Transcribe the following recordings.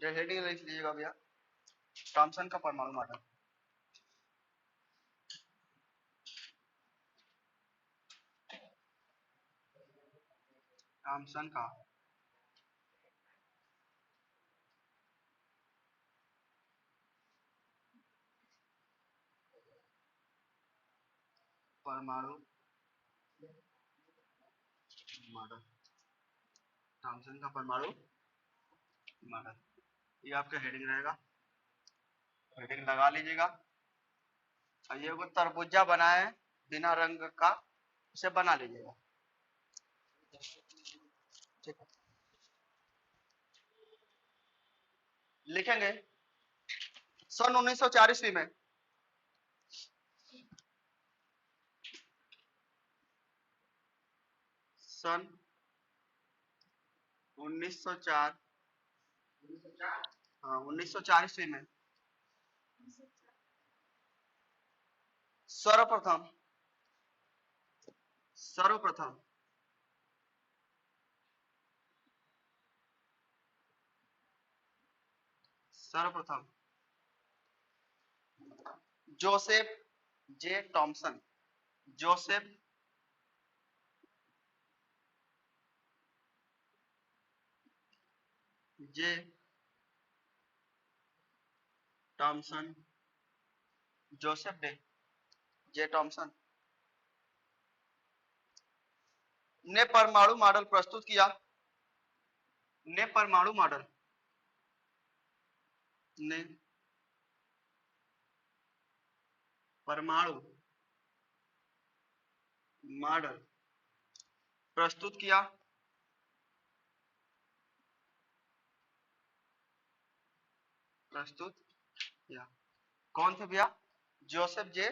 जो हेडिंग लिख लीजिएगा भैया, थॉमसन का परमाणु मॉडल। थॉमसन का परमाणु मॉडल, थॉमसन का परमाणु मॉडल, ये आपका हेडिंग रहेगा। हेडिंग लगा लीजिएगा। और ये वो तरबूजा बनाए बिना रंग का, उसे बना लीजिएगा। ठीक है, लिखेंगे सन 1904 ईस्वी में सन 1904, हाँ 1904 ईस्वी में सर्वप्रथम सर्वप्रथम सर्वप्रथम जोसेफ जे टॉमसन, जोसेफ जे टॉमसन, जोसेफ डे जे टॉमसन ने परमाणु मॉडल प्रस्तुत किया, ने परमाणु मॉडल ने परमाणु मॉडल प्रस्तुत किया, प्रस्तुत किया। कौन थे भैया? जोसेफ जे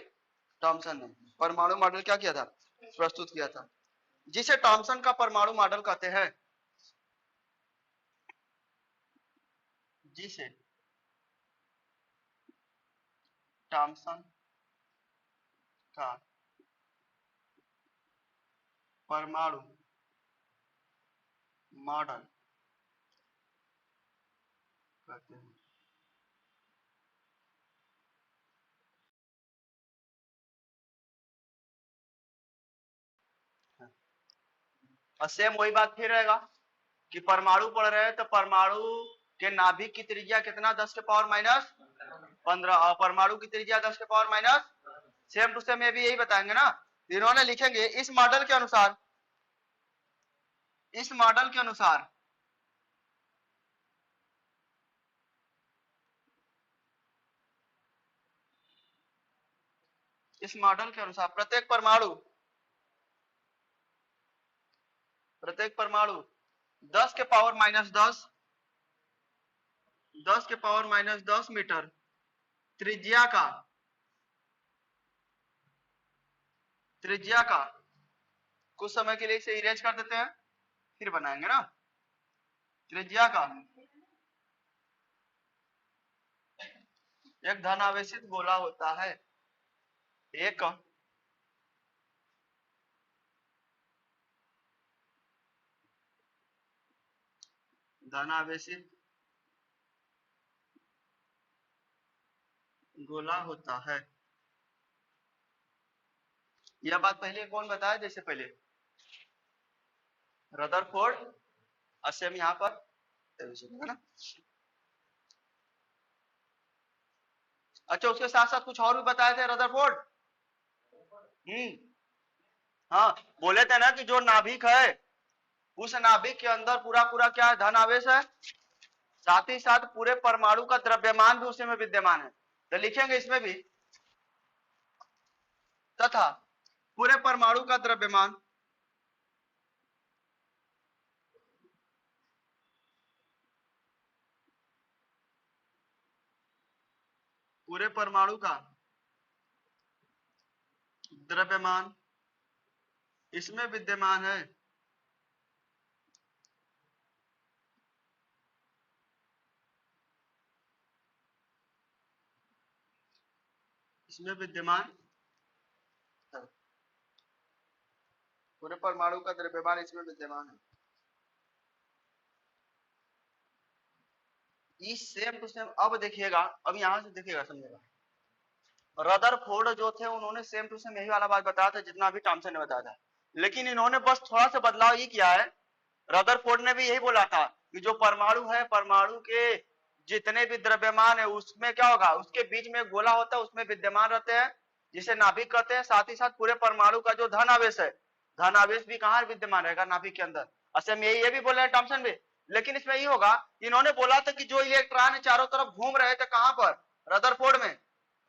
टॉमसन ने परमाणु मॉडल क्या किया था? प्रस्तुत किया था, जिसे टॉमसन का परमाणु मॉडल कहते हैं, जिसे टॉमसन का परमाणु मॉडल कहते हैं। और सेम वही बात फिर रहेगा कि परमाणु पढ़ रहे हैं तो परमाणु के नाभिक की त्रिज्या कितना? 10 के पावर माइनस 15, और परमाणु की त्रिज्या 10 के power minus, same to same ये भी यही बताएंगे ना। इन्होंने लिखेंगे इस मॉडल के अनुसार, इस मॉडल के अनुसार इस मॉडल के अनुसार प्रत्येक परमाणु 10 के पावर माइनस 10, 10 के पावर माइनस 10 मीटर त्रिज्या का कुछ समय के लिए इसे इरेज कर देते हैं, फिर बनाएंगे ना। त्रिज्या का एक धनावेशित गोला होता है, एक धनावेशित गोला होता है। यह बात पहले कौन बताया? जैसे पहले रदरफोर्ड, असेम यहाँ पर है ना। अच्छा, उसके साथ साथ कुछ और भी बताए थे रदरफोर्ड। हाँ, बोले थे ना कि जो नाभिक है उस नाभिक के अंदर पूरा पूरा क्या है? धन आवेश है, साथ ही साथ पूरे परमाणु का द्रव्यमान भी उसी में विद्यमान है। तो लिखेंगे इसमें भी तथा पूरे परमाणु का द्रव्यमान, पूरे परमाणु का द्रव्यमान इसमें विद्यमान है, इसमें विद्यमान है। पूरे परमाणु का द्रव्यमान इसमें विद्यमान है। इस सेम टू सेम। अब देखिएगा, अब यहां से देखिएगा, समझेगा। रदरफोर्ड जो थे उन्होंने सेम टू सेम यही वाला बात बताया था जितना अभी टॉमसन ने बताया था, लेकिन इन्होंने बस थोड़ा सा बदलाव ये किया है। रदरफोर्ड ने भी यही बोला था कि जो परमाणु है, परमाणु के जितने भी द्रव्यमान है उसमें क्या होगा, उसके बीच में गोला होता है, उसमें विद्यमान रहते हैं, जिसे नाभिक कहते हैं। साथ ही साथ पूरे परमाणु का जो धन आवेश है, धन आवेश भी कहाँ विद्यमान रहेगा, नाभिक के अंदर। असम ये भी बोले टॉमसन भी। लेकिन इसमें ये होगा, इन्होंने बोला था कि जो इलेक्ट्रॉन चारों तरफ घूम रहे थे कहां पर, रदरफोर्ड में।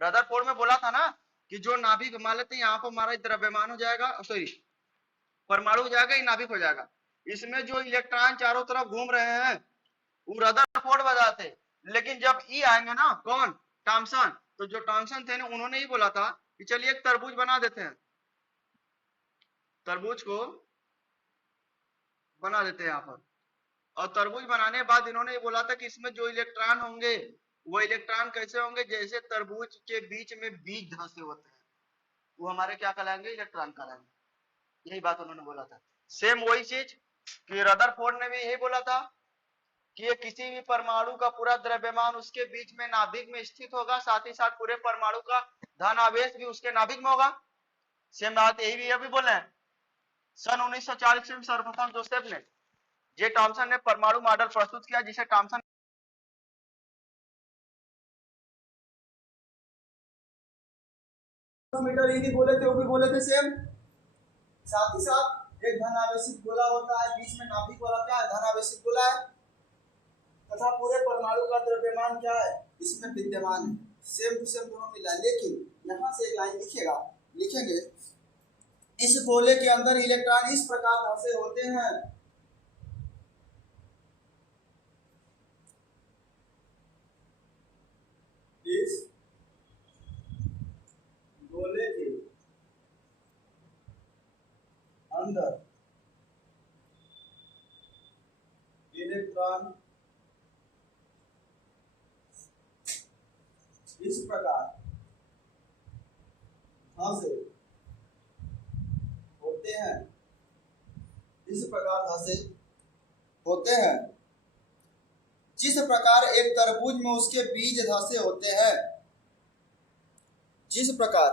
रदरफोर्ड में बोला था ना कि जो नाभिक मान लेते हैं, यहाँ पर हमारा द्रव्यमान हो जाएगा, सॉरी परमाणु हो जाएगा, ये नाभिक हो जाएगा। इसमें जो इलेक्ट्रॉन चारों तरफ घूम रहे हैं वो रदरफोर्ड बताते। लेकिन जब ई आएंगे ना, कौन, टॉमसन, तो जो टॉमसन थे ना उन्होंने ही बोला था कि चलिए एक तरबूज बना देते हैं, तरबूज को बना देते हैं यहाँ पर। और तरबूज बनाने के बाद इन्होंने ये बोला था कि इसमें जो इलेक्ट्रॉन होंगे वो इलेक्ट्रॉन कैसे होंगे, जैसे तरबूज के बीच में बीज धंसे होते हैं, वो हमारे क्या कहलाएंगे, इलेक्ट्रॉन कहलाएंगे। यही बात उन्होंने बोला था। सेम वही चीज कि रदरफोर्ड ने भी यही बोला था कि ये किसी भी परमाणु का पूरा द्रव्यमान उसके बीच में नाभिक में स्थित होगा, साथ ही साथ पूरे परमाणु का धन आवेश भी उसके नाभिक में होगा। सेम बात यही भी अभी बोले हैं। सन 1940 में सर्वप्रथम जोसेफ ने, जे टॉमसन ने परमाणु मॉडल प्रस्तुत किया, जिसे टॉमसन मीटर ये भी बोले थे, वो भी बोले थे सेम। साथ ही साथ एक धन आवेशित गोला होता है, बीच में नाभिक वाला क्या है, धन आवेशित गोला है, तथा पूरे परमाणु का द्रव्यमान क्या है, इसमें विद्यमान है। सेम टू सेम दोनों मिला। लेकिन यहाँ से एक लाइन लिखिएगा, लिखेंगे इस गोले के अंदर इलेक्ट्रॉन इस प्रकार धंसे होते हैं, इस गोले के अंदर इलेक्ट्रॉन इस प्रकार धंसे होते हैं, इस प्रकार धंसे होते हैं, जिस प्रकार एक तरबूज में उसके बीज धंसे होते हैं, जिस प्रकार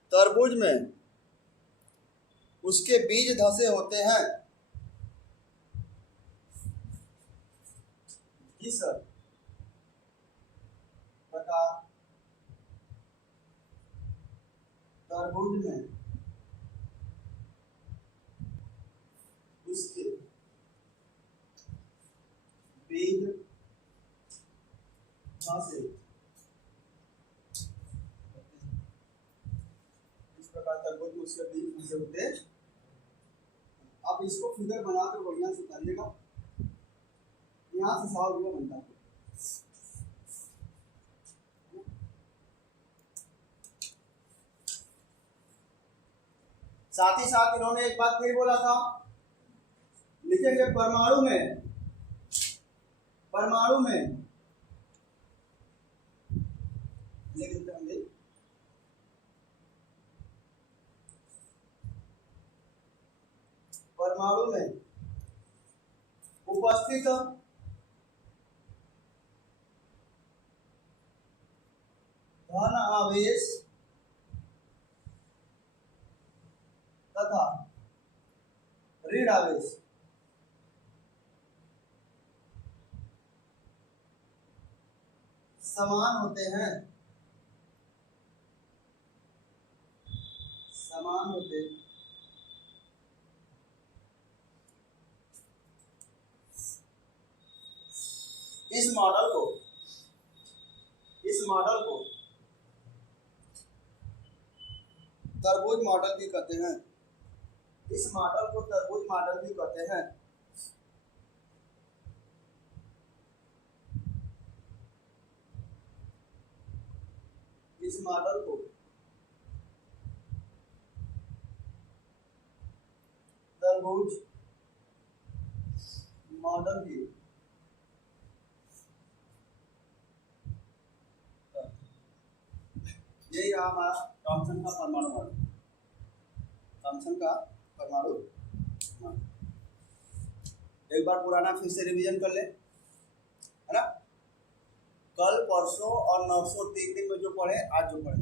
तरबूज में उसके बीज धंसे होते हैं, जिस प्रकार तरबूज में उसके बीज धंसे, इस प्रकार तरबूज में उसके बीज धंसे होते हैं। आप इसको फिगर बनाकर बढ़िया से उतारिएगा, यहाँ से सवाल हुआ बनता है। साथ ही साथ इन्होंने एक बात फिर बोला था, लिखेंगे परमाणु में, परमाणु में परमाणु में उपस्थित धन आवेश तथा ऋण आवेश समान होते हैं, समान होते इस मॉडल को तरबूज मॉडल भी कहते हैं, इस मॉडल को तरबूज मॉडल भी कहते हैं। इस मॉडल को तरबूज मॉडल भी, यही रहा हमारा टॉमसन का परमाणु मॉडल, टॉमसन का परमाणु मॉडल। एक बार पुराना फिर से रिवीजन कर ले, है ना। कल परसों और नरसों 3 दिन में जो पढ़े, आज जो पढ़े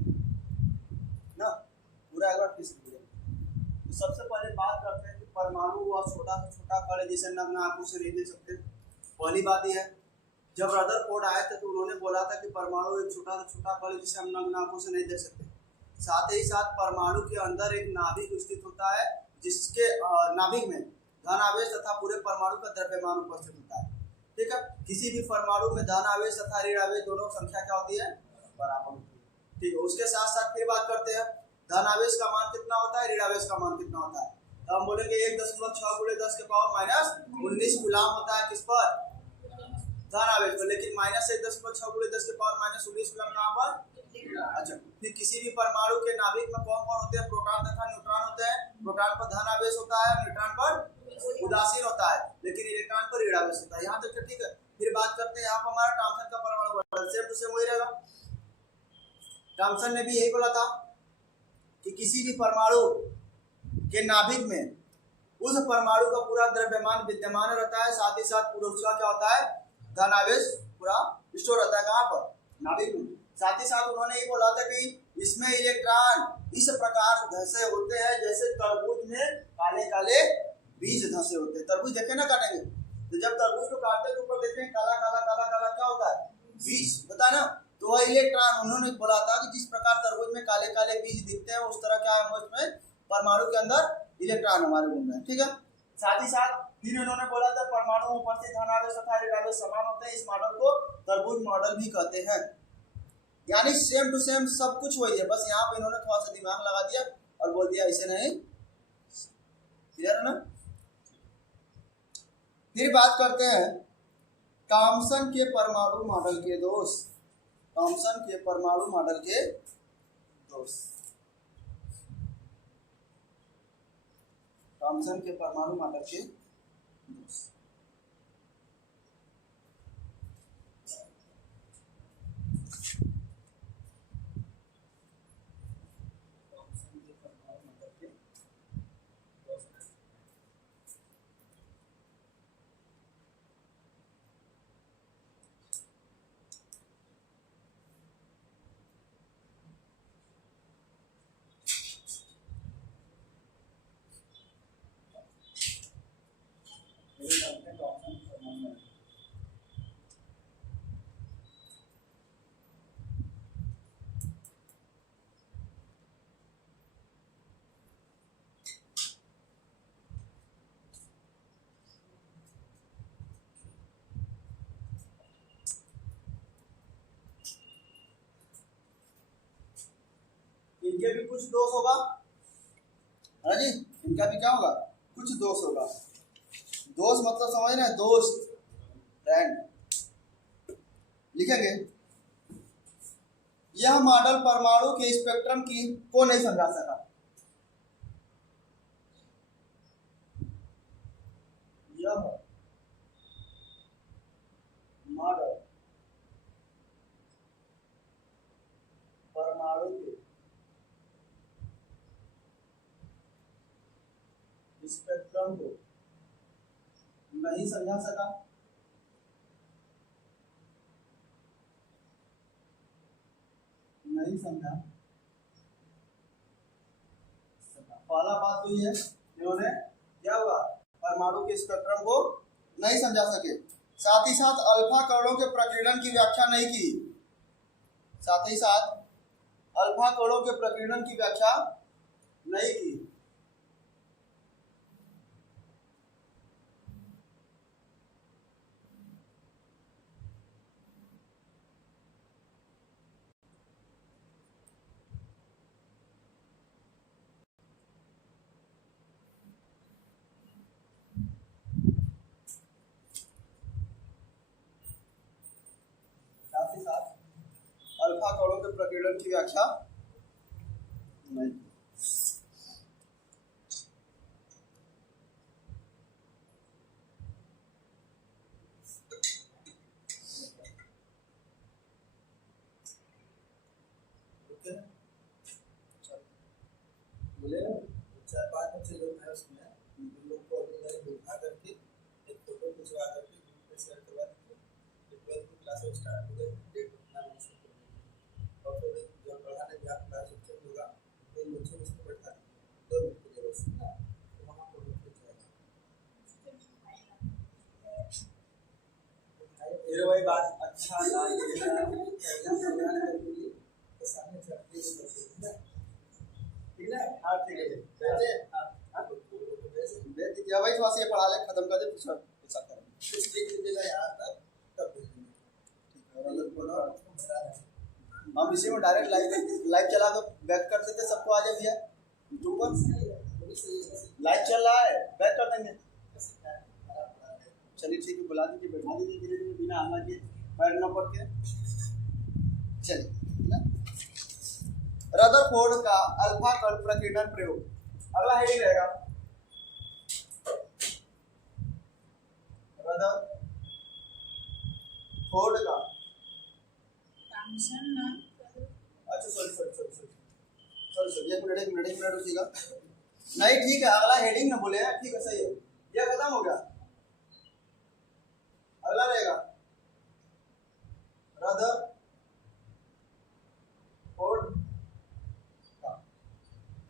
ना, पूरा एक बार फिर से रिवीजन। तो सबसे पहले बात करते हैं कि परमाणु वह छोटा से छोटा कण है जिसे नग्न आंखों से नहीं देख सकते। पहली बात यह है, जब रदरफोर्ड आए थे तो उन्होंने बोला था कि परमाणु एक छोटा से छोटा कण जिसे हम नग्न आंखों से नहीं देख सकते। साथ ही साथ परमाणु के अंदर एक नाभिक स्थित होता है, जिसके नाभिक में धन आवेश तथा पूरे परमाणु का द्रव्यमान उपस्थित होता है। ठीक है, किसी भी परमाणु में धन आवेश तथा ऋण आवेश दोनों संख्या क्या होती है, बराबर होती है। ठीक है, उसके साथ साथ फिर बात करते हैं धन आवेश का मान कितना होता है, ऋण आवेश का मान कितना होता है। तो हम बोलेंगे 1.6 × 10⁻⁻⁰ कूलाम होता है किस पर, धन आवेश पर, लेकिन -1.6 × 10⁻⁻19 कूलाम कहाँ पर। अच्छा, फिर किसी भी परमाणु के नाभिक में कौन कौन होते हैं, प्रोटॉन तथा न्यूट्रॉन होते हैं। प्रोटॉन पर धन आवेश होता है, न्यूट्रॉन पर उदासीन होता है, लेकिन इलेक्ट्रॉन पर ऋण आवेश होता है। यहाँ तक ठीक है। फिर बात करते हैं यहाँ पर हमारा थॉमसन का परमाणु मॉडल, सेम टू सेम वही रहेगा। थॉमसन ने भी यही बोला था कि किसी भी परमाणु के नाभिक में उस परमाणु का पूरा द्रव्यमान विद्यमान रहता है, साथ ही साथ पूरा उसका क्या होता है, धन आवेश पूरा स्टोर रहता है कहाँ पर, नाभिक में। साथ ही साथ उन्होंने ये बोला था कि इसमें इलेक्ट्रॉन इस प्रकार धंसे होते हैं जैसे तरबूज में काले काले बीज धंसे होते हैं। तरबूज देखे ना काटेंगे, तो जब तरबूज को काटते हैं तो ऊपर देखते हैं काला काला काला काला क्या होता है, बीज होता है ना। तो वह इलेक्ट्रॉन उन्होंने बोला था कि जिस प्रकार तरबूज में काले काले बीज दिखते हैं उस तरह क्या है उसमें परमाणु के अंदर इलेक्ट्रॉन हमारे घूम रहे हैं। ठीक है, साथ ही साथ फिर उन्होंने बोला था परमाणु उपस्थित धन आवेश तथा ऋण आवेश समान होते हैं। इस मॉडल को तरबूज मॉडल भी कहते हैं। यानी सेम टू सेम सब कुछ वही है, बस यहाँ पे इन्होंने थोड़ा सा दिमाग लगा दिया और बोल दिया ऐसे नहीं। क्लियर है ना। फिर बात करते हैं थॉमसन के परमाणु मॉडल के दोष। थॉमसन के परमाणु मॉडल के दोष। थॉमसन के परमाणु मॉडल के दोष। इनके भी कुछ दोष होगा, है जी, इनका भी क्या होगा, कुछ दोष होगा। दोष मतलब समझ रहे हैं, दोष फ्रेंड लिखेंगे। यह मॉडल परमाणु के स्पेक्ट्रम की को नहीं समझा सका। यह मॉडल परमाणु के स्पेक्ट्रम को नहीं समझा सका। नहीं समझा सका। पहला बात तो ये है, इन्होंने क्या हुआ, परमाणु के स्पेक्ट्रम को नहीं समझा सके। साथ ही साथ अल्फा कणों के प्रकीर्णन की व्याख्या नहीं की। साथ ही साथ अल्फा कणों के प्रकीर्णन की व्याख्या नहीं की। अल्फा कणों के प्रकीर्णन की व्याख्या नहीं। बोले 4-5 बच्चे लोग हैं उसमें, उन लोग को बिठा करके एक फोटो कुछ बात है ग्रुप पे शेयर करवा दीजिए। 12th की क्लास स्टार्ट हो गई, डेट अपना मेंशन कर दीजिए और फिर जो पढ़ाने का क्लास शिक्षक होगा तो बच्चों को उसको बैठा दीजिए 2 मिनट के लिए बस ना, तो वहाँ पर रुक जाएगा। मेरे भाई बात अच्छा लागेगा एग्जाम प्लान करके तो सामने चलते हैं ठीक है। हाँ ठीक है बैठे। हाँ हाँ तो भेज दीजिए भाई, थोड़ा सा ये पढ़ा ले खत्म कर दे पूछा पूछा कर कुछ लिख दीजिएगा यार तब भेज देंगे ठीक है। और अगर बोला हम इसी में डायरेक्ट लाइव चला दो, बैक कर देते सबको आ जाए भैया यूट्यूब पर लाइव चल रहा है, बैक कर देंगे। चलिए ठीक है, बुला दीजिए बैठा दीजिए धीरे धीरे बिना आना के पैर न पड़ के। चलिए रदरफोर्ड का अल्फा कण प्रकीर्णन प्रयोग, अगला हेडिंग रहेगा रदरफोर्ड का अच्छा सॉरी एक मिनट रुकिएगा। नहीं ठीक है, अगला हेडिंग ना बोले हैं, ठीक है सही है, ये खत्म हो गया। अगला रहेगा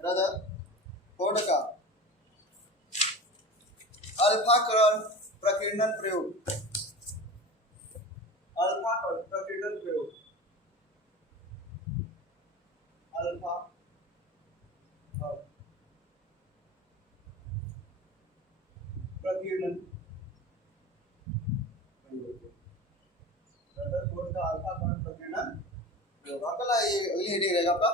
रदरफोर्ड का अल्फा कण प्रकीर्णन प्रयोग, अल्फा कण प्रकीर्णन प्रयोग, अल्फा प्रकीर्णन रदरफोर्ड का अल्फा कण प्रकीर्णन प्रयोग। अगला ये अगली हेडिंग रहेगा आपका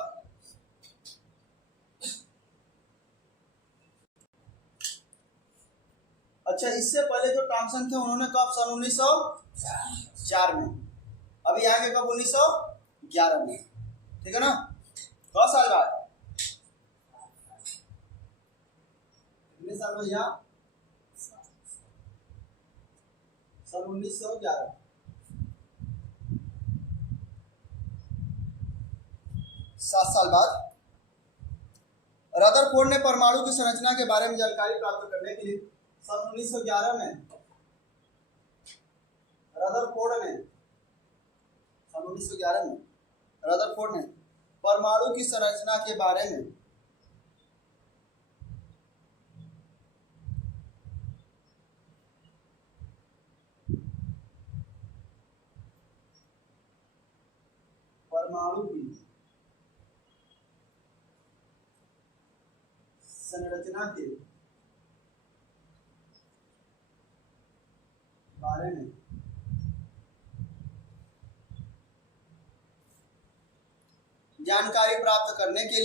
अच्छा। इससे पहले जो थॉमसन थे उन्होंने कब सन 1904 में, अभी आएंगे कब 1911 में, ठीक है ना। 10 साल बाद कितने साल भैया, सन 1911 7 साल बाद रदरफोर्ड ने परमाणु की संरचना के बारे में जानकारी प्राप्त करने के लिए सन 1911 में रदरफोर्ड ने परमाणु की संरचना के बारे में परमाणु की संरचना के बारे में जानकारी प्राप्त करने के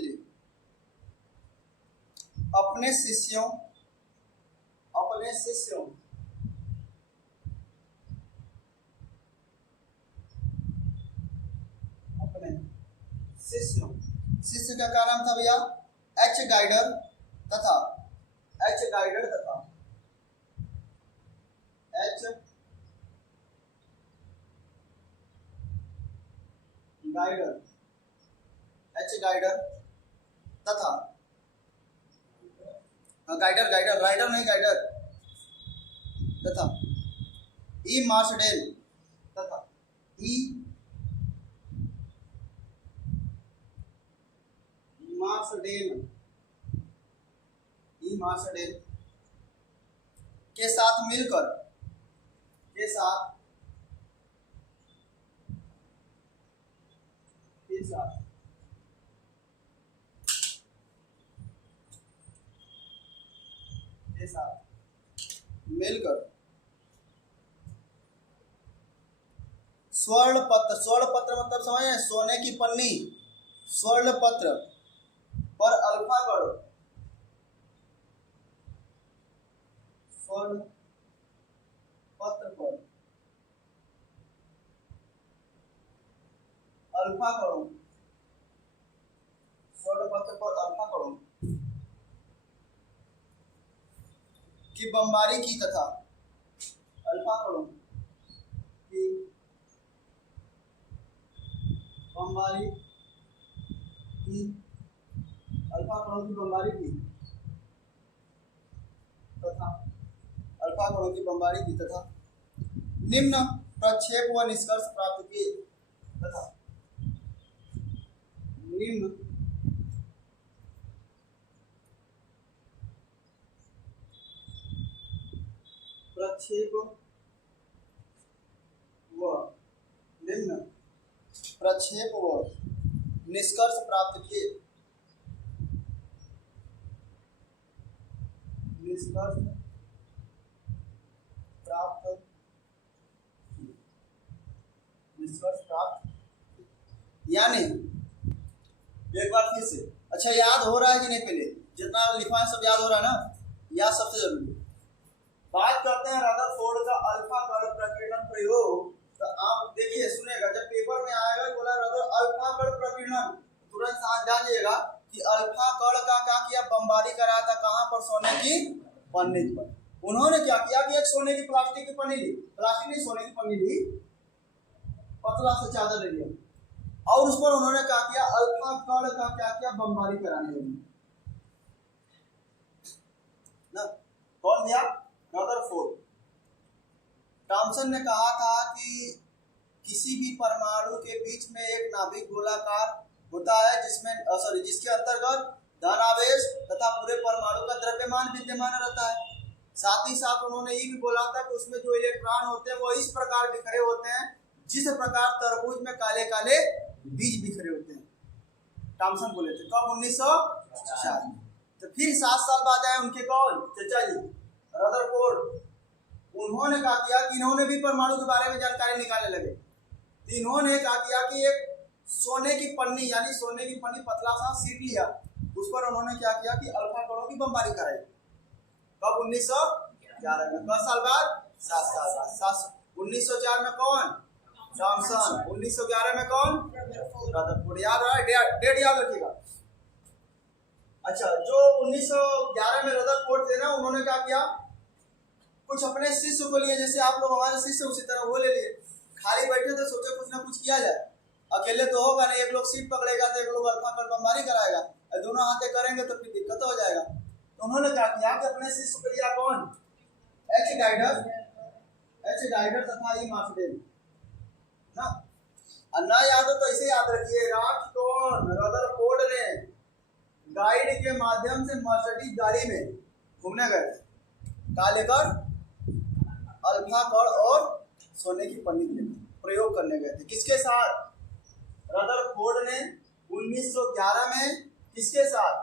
लिए अपने शिष्यों शिष्य का क्या नाम था भैया, एच गाइडर तथा एच गाइडर तथा गाइडर राइडर नहीं गाइडर तथा ई मार्सडेल के साथ मिलकर स्वर्ण पत्र मतलब समझे सोने की पन्नी, स्वर्ण पत्र पर अल्फा कण स्वर्ण पत्र पर अल्फा कणों की बमबारी की तथा अल्फा कणों की बमबारी की अल्फा कणों की बमबारी की तथा अल्फा कणों की बमबारी की तथा निम्न प्रक्षेप व निष्कर्ष प्राप्त किए तथा निम्न प्रक्षेप व निम्न प्रक्षेप व निष्कर्ष प्राप्त किए निष्कर्ष प्राप्त निष्कर्ष प्राप्त यानी एक बार फिर से अच्छा याद हो रहा है कि नहीं? पहले जितना लिखा है सब याद हो रहा है ना? याद सबसे जरूरी। बात करते हैं रदरफोर्ड का अल्फा कण प्रकीर्णन प्रयोग। तो आप देखिए सुनेगा जब पेपर में आएगा बोला रदर अल्फा कण प्रकीर्णन, तुरंत जान जाइएगा कि अल्फा कण का क्या किया, बमबारी कराया था कहां पर? सोने की पन्नी पर। उन्होंने क्या किया कि एक सोने की प्लास्टिक की पन्नी ली, प्लास्टिक नहीं सोने की पन्नी ली, पतला से चादर ले लिया और उस पर उन्होंने क्या किया, अल्फा कण का क्या किया, बमबारी कराने लगी ना। कौन दिया? रदरफोर्ड। टॉमसन ने कहा था कि किसी भी परमाणु के बीच में एक नाभिक गोलाकार होता है जिसमें जिसके अंतर्गत धन आवेश तथा पूरे परमाणु का द्रव्यमान विद्यमान रहता है। साथ ही साथ उन्होंने ये भी बोला था कि उसमें जो इलेक्ट्रॉन होते हैं वो इस प्रकार बिखरे होते हैं जिस प्रकार तरबूज में काले काले बीज बिखरे होते हैं। टॉमसन बोले थे कब? 1904 में। तो फिर 7 साल बाद आए उनके कौन? चचा जी रदरफोर्ड। उन्होंने क्या किया कि इन्होंने भी परमाणु के बारे में जानकारी निकालने लगे। तो इन्होंने क्या किया कि एक सोने की पन्नी यानी सोने की पन्नी पतला सा सीट लिया, उस पर उन्होंने क्या किया कि अल्फा कणों की बमबारी कराई। कब? 1911 में। 10 साल बाद? 7 साल बाद। 1904 में कौन? टॉमसन। 1911 में कौन? रदरफोर्ड। याद रहा? डेट याद रखिएगा। अच्छा, जो 1911 में रदरफोर्ड थे ना, उन्होंने क्या किया, कुछ अपने शिष्य को लिए, जैसे आप लोग हमारे शिष्य उसी तरह वो ले लिए। खाली बैठे थे, सोचे कुछ ना कुछ किया जाए। अकेले तो होगा नहीं, एक लोग सीट पकड़ेगा तो एक लोग अल्फा कण बमबारी कराएगा, दोनों हाथे करेंगे तो फिर दिक्कत हो जाएगा। तो उन्होंने क्या किया कि अपने शिष्य को लिया कौन? एच गाइडर तथा ई मार्सडेल ना। और ना याद हो तो इसे याद रखिएगा कि कौन? रदरफोर्ड ने गाइड के माध्यम से मर्सिडीज गाड़ी में घूमने गए थे, क्या लेकर? अल्फा कण और सोने की पन्नी लेकर प्रयोग करने गए थे। किसके साथ? रदरफोर्ड ने 1911 में किसके साथ?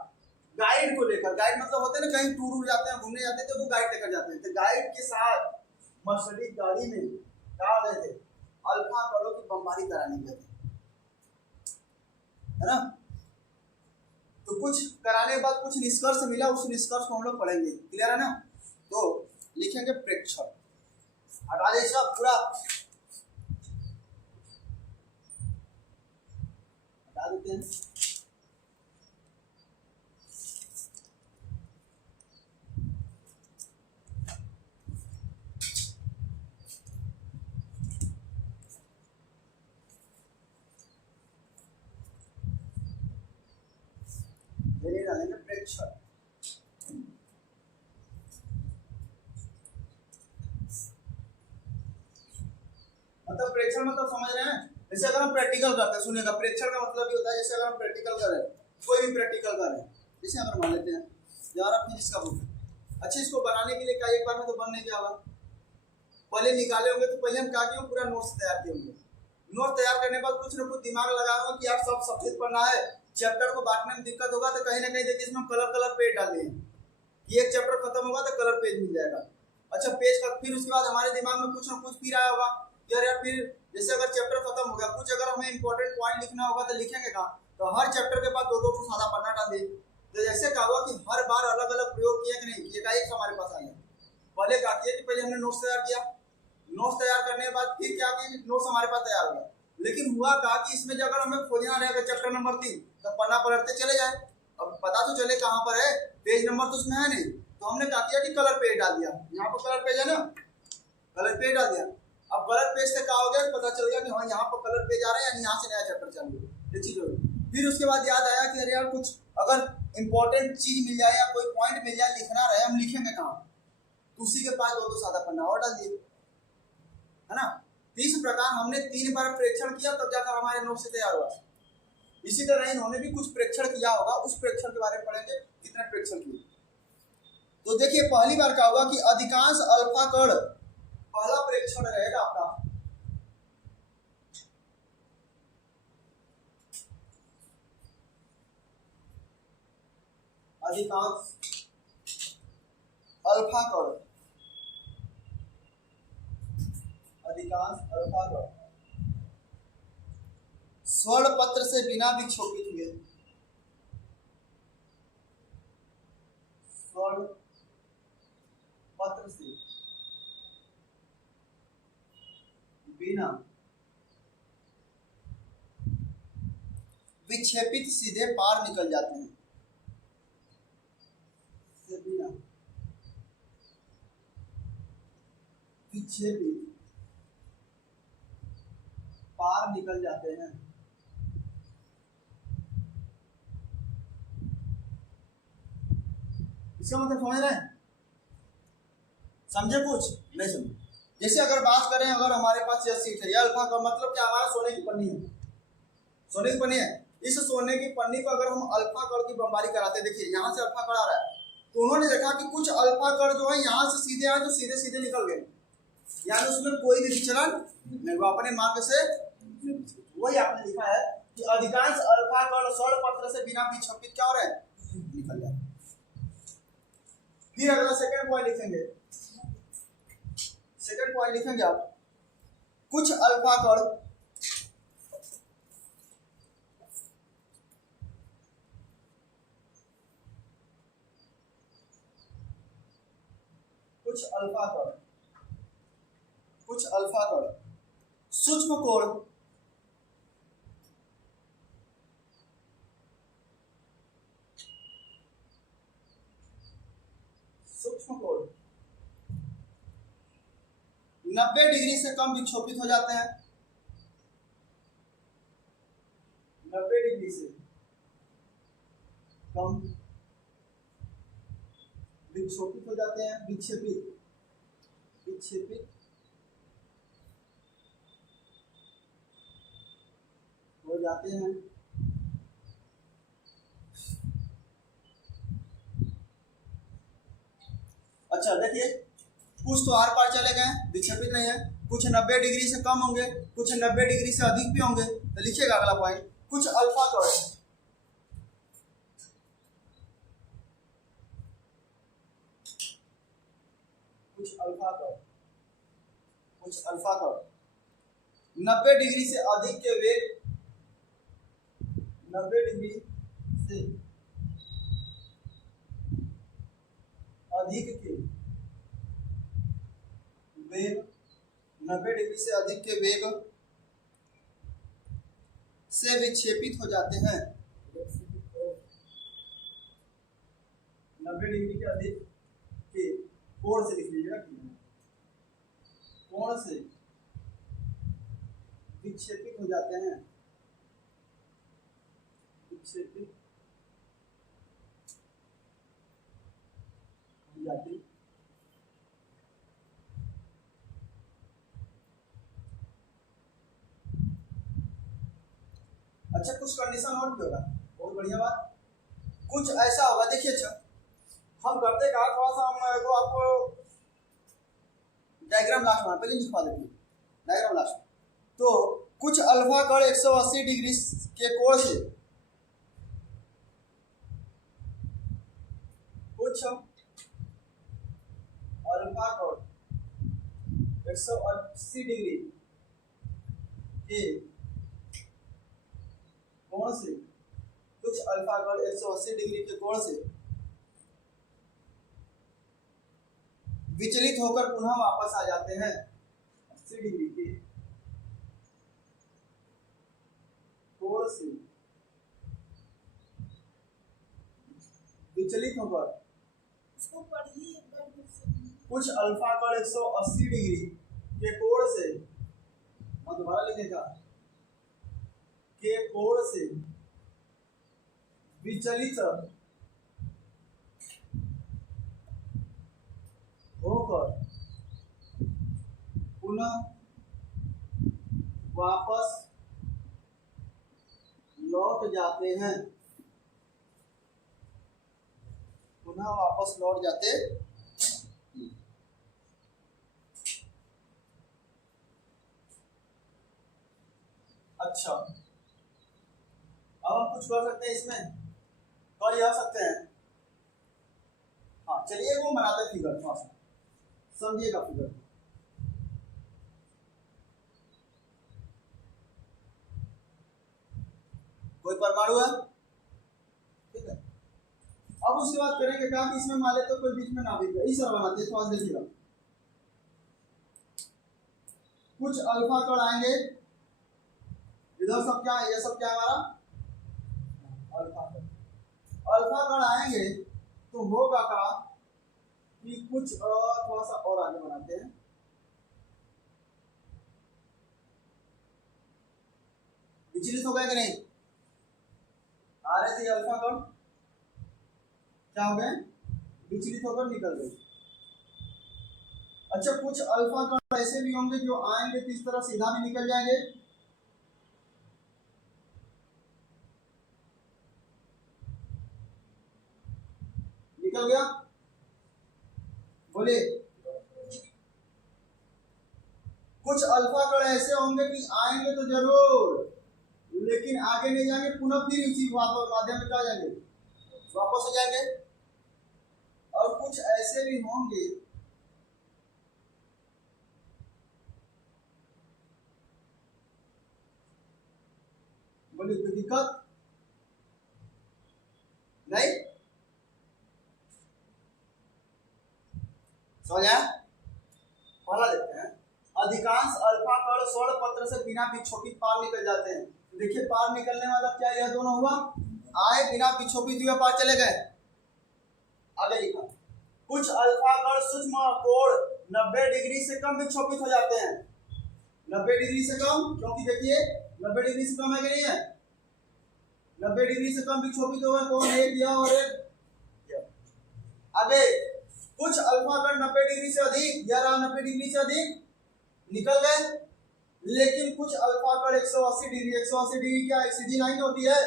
गाइड को लेकर। गाइड मतलब होते हैं ना, कहीं टूर जाते हैं, घूमने जाते हैं तो वो गाइड लेकर जाते हैं। तो गाइड के साथ मर्सिडीज गाड़ी में क्या गए थे? अल्फा कणों की बमबारी कराने गए थे, है ना। तो कुछ कराने के बाद कुछ निष्कर्ष मिला, उस निष्कर्ष को हम लोग पढ़ेंगे। क्लियर है ना? तो लिखेंगे प्रेक्षण। हटा दे सब पूरा, हटा देते हैं। डालेंगे प्रेक्षण। मतलब प्रेक्षण मतलब समझ रहे हैं? जैसे अगर हम प्रैक्टिकल करते हैं, सुनिएगा, प्रेक्षण का मतलब ये होता है जैसे अगर हम प्रैक्टिकल करें, कोई भी प्रैक्टिकल करें, जैसे अगर मान लेते हैं यार फिजिक्स का बुक है, अच्छा इसको बनाने के लिए क्या एक बार में तो बन नहीं गया होगा, पहले निकाले होंगे तो पहले हम क्या किए, पूरा नोट्स तैयार किए होंगे। नोट तैयार करने के बाद कुछ ना कुछ दिमाग लगाया होगा कि यार सब सब्जेक्ट पढ़ना है, चैप्टर को बांटने में दिक्कत होगा तो कहीं ना कहीं देखिए इसमें हम कलर पेज डाल दें कि एक चैप्टर खत्म होगा तो कलर पेज मिल जाएगा। अच्छा पेज का फिर उसके बाद हमारे दिमाग में कुछ ना कुछ फिर आया होगा यार फिर जैसे अगर चैप्टर खत्म हो गया, कुछ अगर हमें इंपॉर्टेंट पॉइंट लिखना होगा तो लिखेंगे कहाँ, तो हर चैप्टर के बाद दो सादा पन्ना डाल दे। तो जैसे क्या हुआ कि हर बार अलग अलग प्रयोग किया कि नहीं, एकाएक हमारे पास आ गया। पहले क्या किया कि पहले हमने नोट्स तैयार किया, नोट्स तैयार करने के बाद फिर क्या किया, नोट्स हमारे पास तैयार हो गया। लेकिन हुआ क्या कि इसमें अगर हमें खोजना रहेगा चैप्टर नंबर 3 तो पन्ना पलटते चले जाए, अब पता तो चले कहाँ पर है, पेज नंबर तो उसमें है नहीं, तो हमने क्या किया कि कलर पेज डाल दिया, यहाँ पर कलर पेज है ना, कलर पेज डाल दिया। अब कलर पेज से क्या हो गया, पता चल गया कि हाँ यहाँ पर कलर पेज आ रहा है, यानी यहाँ से नया चैप्टर चालू है, ये चीज हो गई। फिर उसके बाद याद आया कि अरे यार कुछ अगर इंपॉर्टेंट चीज मिल जाए या कोई पॉइंट मिल जाए लिखना रहे, हम लिखेंगे कहाँ, तो उसी के पास दो सादा पन्ना और डाल दिए, है ना। तो इस प्रकार हमने 3 बार प्रेक्षण किया तब जाकर हमारे नोट से तैयार हुआ। इसी तरह इन्होंने भी कुछ प्रेक्षण किया होगा, उस प्रेक्षण के बारे में पढ़ेंगे कितने प्रेक्षण किए। तो देखिए पहली बार क्या हुआ कि अधिकांश अल्फा कण, पहला प्रेक्षण रहेगा आपका अधिकांश अल्फा कण, अधिकांश अल्फा कण स्वर्ण पत्र से बिना विक्षोभित हुए, स्वर्ण पत्र से बिना विक्षेपित सीधे पार निकल जाते हैं, से बिना विक्षेपित पार निकल जाते हैं। इसका मतलब समझ रहे हैं, समझे कुछ नहीं समझे। जैसे अगर बात करें, अगर हमारे पास यह सीट है, यह अल्फा का मतलब क्या, हमारा सोने की पन्नी है, सोने की पन्नी है। इस सोने की पन्नी पर अगर हम अल्फा कण की बमबारी कराते हैं, देखिए यहाँ से अल्फा कण आ रहा है, तो उन्होंने देखा कि कुछ अल्फा कण जो है यहाँ से सीधे आए तो सीधे सीधे निकल गए, यानी उसमें कोई भी विचलन नहीं, वो अपने मार्ग से, वही आपने लिखा है कि अधिकांश अल्फा कण स्वर्ण पत्र से बिना विक्षेपित क्या हो रहे हैं, निकल जाए। फिर अगला सेकंड पॉइंट लिखेंगे, सेकंड पॉइंट लिखेंगे आप, कुछ अल्फा कण कुछ अल्फा कण सूक्ष्म कोण सूक्ष्म कोण 90 डिग्री से कम विक्षोभित हो जाते हैं, 90 डिग्री से कम विक्षोभित हो जाते हैं, विक्षेपित विक्षेपित हो जाते हैं। अच्छा देखिए, कुछ तो आर पार चले गए, विक्षेपित नहीं है, कुछ 90 डिग्री से कम होंगे, कुछ 90 डिग्री से अधिक भी होंगे। तो लिखिएगा अगला पॉइंट, कुछ अल्फा कण, कुछ अल्फा कण, कुछ अल्फा कण 90 डिग्री से अधिक के वेग, 90 डिग्री से अधिक के वेग, 90 डिग्री से अधिक के वेग से विक्षेपित हो जाते हैं, 90 डिग्री के अधिक के कोण से लिख लीजिएगा, कोण से विक्षेपित हो जाते हैं, विक्षेपित हो जाते हैं। अच्छा कुछ कंडीशन और भी होगा, बहुत बढ़िया बात। कुछ ऐसा होगा, देखिए अच्छा हम करते का थोड़ा सा हम को आपको डायग्राम लास्ट में पहले लिखवा देते हैं, डायग्राम लास्ट। तो कुछ अल्फा कण 180 डिग्री के कोण से, कुछ अल्फा कण 180 डिग्री के कोण से, कुछ अल्फा कण 180 डिग्री के कोण से विचलित होकर पुनः वापस आ जाते हैं 80 डिग्री के कोण से विचलित होकर कुछ अल्फा कण 180 डिग्री के कोण से, मैं दोबारा लिखेगा, के कोण से विचलित होकर पुनः वापस लौट जाते हैं, पुनः वापस लौट जाते। अच्छा, अब हम कुछ कर सकते हैं इसमें, कर यह सकते हैं। हाँ चलिए वो बनाते हैं फिगर, थोड़ा सा समझिएगा फिगर। कोई परमाणु है, ठीक है। अब उसके बाद करेंगे क्या कि इसमें मान लेते तो कोई बीच में नाभिक है, इस तरह बनाते हैं, थोड़ा देखिएगा। कुछ अल्फा कण आएंगे इधर, सब क्या है, ये सब क्या है हमारा अल्फा कण। अल्फा कण आएंगे तो होगा क्या कि कुछ थोड़ा सा और आगे बनाते हैं, विचलित हो गए कि नहीं, आ रहे थे अल्फा कण, क्या हो गए, विचलित होकर निकल गए। अच्छा, कुछ अल्फा कण ऐसे भी होंगे जो आएंगे तो इस तरह सीधा भी निकल जाएंगे, निकल गया, बोलिए। कुछ अल्फा कण ऐसे होंगे कि आएंगे तो जरूर, लेकिन आगे नहीं जाएंगे, पुनः फिर इसी माध्यम में क्या जाएंगे, वापस हो जाएंगे। और कुछ ऐसे भी होंगे बोलिए, कोई दिक्कत नहीं, समझ आया। पहला देखते हैं, अधिकांश अल्फा कण स्वर्ण पत्र से बिना विक्षोभित पार निकल जाते हैं। देखिए पार निकलने वाला क्या यह दोनों हुआ, आए बिना विक्षोभित हुए पार चले गए। आगे लिखा, कुछ अल्फा कण सूक्ष्म कोण 90 डिग्री से कम विक्षोभित हो जाते हैं। 90 डिग्री से कम, क्योंकि देखिए 90 डिग्री से कम है कि नहीं है, 90 डिग्री से कम विक्षोभित हुए कौन, एक यह और एक। आगे कुछ अल्फा कण 90 डिग्री से अधिक, या 90 डिग्री से अधिक निकल गए, लेकिन कुछ अल्फा कण 180 डिग्री, 180 डिग्री क्या एक सीधी लाइन होती है,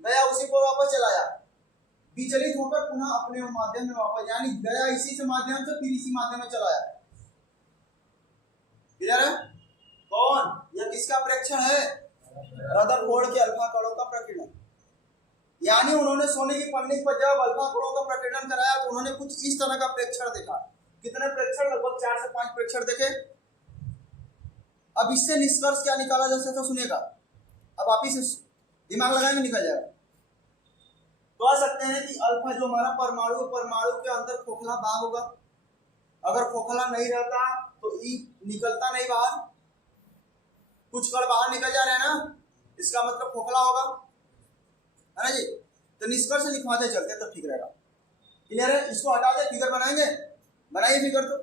गया उसी पर वापस चलाया, विचलित होकर पुनः अपने माध्यम में वापस, यानी गया इसी से माध्यम से फिर इसी माध्यम में चलाया। क्लियर है, कौन, यह किसका प्रेक्षण है, रदरफोर्ड के अल्फा कणों का प्रकीर्णन। यानी उन्होंने सोने की पन्नी पर जब अल्फा कणों का प्रकीर्णन कराया तो उन्होंने कुछ इस तरह का प्रेक्षण देखा। कितने प्रेक्षण, लगभग 4 से 5 प्रेक्षण देखे। अब इससे निष्कर्ष क्या निकाला जा सकता है सुनिएगा, अब आप इसे दिमाग लगाएंगे निकल जाएगा। कह सकते हैं कि अल्फा जो हमारा परमाणु, परमाणु के अंदर खोखला भाग होगा, अगर खोखला नहीं रहता तो ई निकलता नहीं बाहर, कुछ कण बाहर निकल जा रहे हैं ना, इसका मतलब खोखला होगा, है ना जी। तो निष्कर्ष लिखवाते चलते तब ठीक रहेगा। क्लियर है, इसको हटा दे, फिगर बनाएंगे, बनाइए फिगर। तो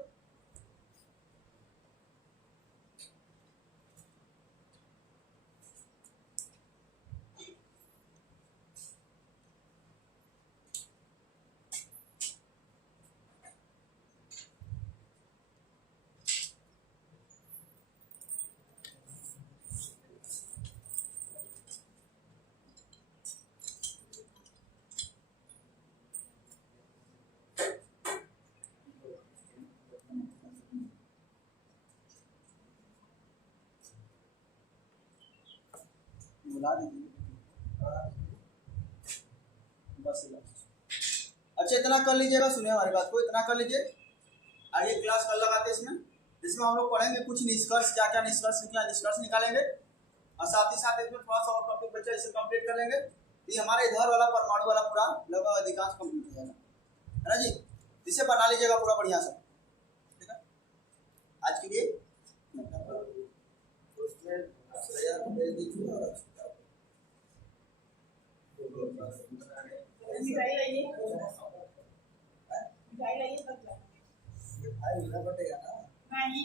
बस अच्छा इतना कर लीजिएगा, सुनिए हमारी बात को, इतना कर लीजिए। आगे क्लास कल लगाते इसमें, जिसमें हम लोग पढ़ेंगे कुछ निष्कर्ष, क्या क्या निष्कर्ष निकालेंगे, और साथ ही साथ इसमें थोड़ा सा और टॉपिक बचा, इसे कंप्लीट कर लेंगे। ये हमारे इधर वाला परमाणु वाला पूरा लगभग अधिकांश कंप्लीट हो जाएगा, है ना जी। इसे बना लीजिएगा पूरा बढ़िया से, ठीक है। आज के लिए भाई उधर बटेगा ना। नहीं